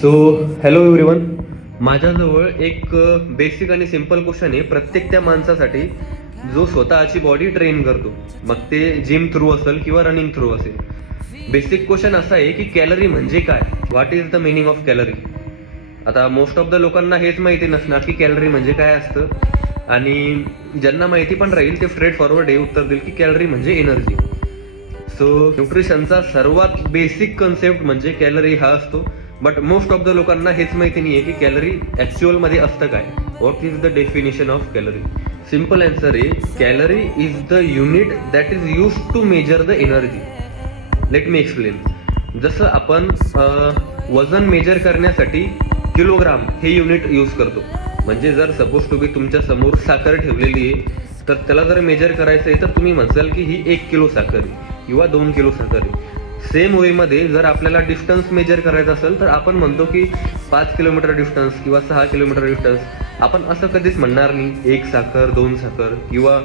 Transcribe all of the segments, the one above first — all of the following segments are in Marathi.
सो हॅलो एव्हरीवन, माझ्याजवळ एक बेसिक आणि सिंपल क्वेश्चन आहे प्रत्येक त्या माणसासाठी जो स्वतःची बॉडी ट्रेन करतो, मग ते जिम थ्रू असेल किंवा रनिंग थ्रू असेल. बेसिक क्वेश्चन असा आहे की कॅलरी म्हणजे काय, what is the meaning of calorie. आता मोस्ट ऑफ द लोकांना हेच माहिती नसणार की कॅलरी म्हणजे काय असतं, आणि ज्यांना माहिती पण राहील ते स्ट्रेट फॉरवर्ड हे उत्तर देईल की कॅलरी म्हणजे एनर्जी. सो न्यूट्रिशनचा सर्वात बेसिक कन्सेप्ट म्हणजे कॅलरी हा असतो. बट मोस्ट ऑफ द लोकांना हेच माहिती नाहीये की कॅलरी ऍक्च्युअल मध्ये असतं काय. What is the definition of calorie. Simple answer आहे, calorie is the unit that is use to measure the energy. Let me explain. जसं आपण वजन मेजर करण्यासाठी किलोग्राम हे युनिट यूज करतो. म्हणजे जर सपोज टू बी तुमच्या समोर साखर ठेवलेली आहे, तर त्याला जर मेजर करायचं आहे तर तुम्ही म्हणसाल की ही 1 किलो साखर आहे किंवा 2 किलो साखर आहे. सेम वे मध्ये जर आपल्याला डिस्टन्स मेजर करायचं असेल तर आपण म्हणतो की 5 किलोमीटर डिस्टन्स किंवा 6 किलोमीटर डिस्टन्स. आपण असं कधीच म्हणणार नाही 1 साखर 2 साखर किंवा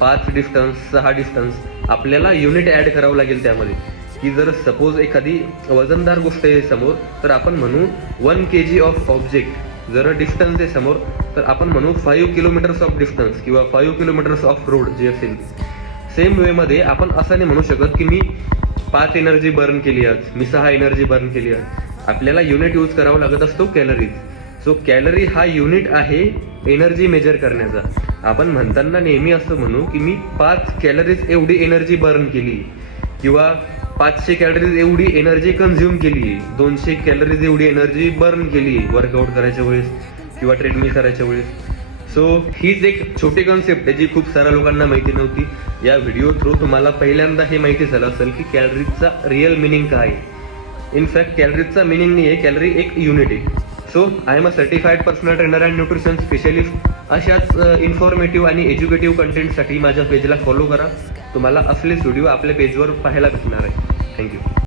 5 डिस्टन्स 6 डिस्टन्स. आपल्याला युनिट ऍड करावं लागेल त्यामध्ये. की जर सपोज एखादी वजनदार गोष्ट आहे समोर, तर आपण म्हणू 1 kg ऑफ ऑब्जेक्ट. जर डिस्टन्स आहे समोर तर आपण म्हणू 5 किलोमीटर्स ऑफ डिस्टन्स किंवा 5 किलोमीटर्स ऑफ रोड जे असेल. सेम वे मध्ये आपण असं नाही म्हणू शकत की मी 5 एनर्जी बर्न केली आज, मी 6 एनर्जी बर्न केली आज. आपल्याला युनिट यूज करावा लागत असतो कॅलरीज. सो कॅलरी हा युनिट आहे एनर्जी मेजर करण्याचा. आपण म्हणताना नेहमी असं म्हणू की मी 5 कॅलरीज एवढी एनर्जी बर्न केली किंवा 500 कॅलरीज एवढी एनर्जी कन्झ्युम केली, 200 कॅलरीज एवढी एनर्जी बर्न केली वर्कआउट करायच्या वेळेस किंवा ट्रेडमिल करायच्या वेळेस. सो हीच एक छोटी कन्सेप्ट आहे जी खूप साऱ्या लोकांना माहिती नव्हती. या व्हिडिओ थ्रू तुम्हाला पहिल्यांदा हे माहिती झालं असेल की कॅलरीजचा रिअल मिनिंग काय आहे. इनफॅक्ट कॅलरीजचा मिनिंग नाही आहे, कॅलरी एक युनिट आहे. So I am a certified personal trainer and nutrition specialist. अशाच इन्फॉर्मेटिव्ह आणि एज्युकेटिव्ह कंटेंटसाठी माझ्या पेजला फॉलो करा. तुम्हाला असलेच व्हिडिओ आपल्या पेजवर पाहायला भेटणार आहे. थँक्यू.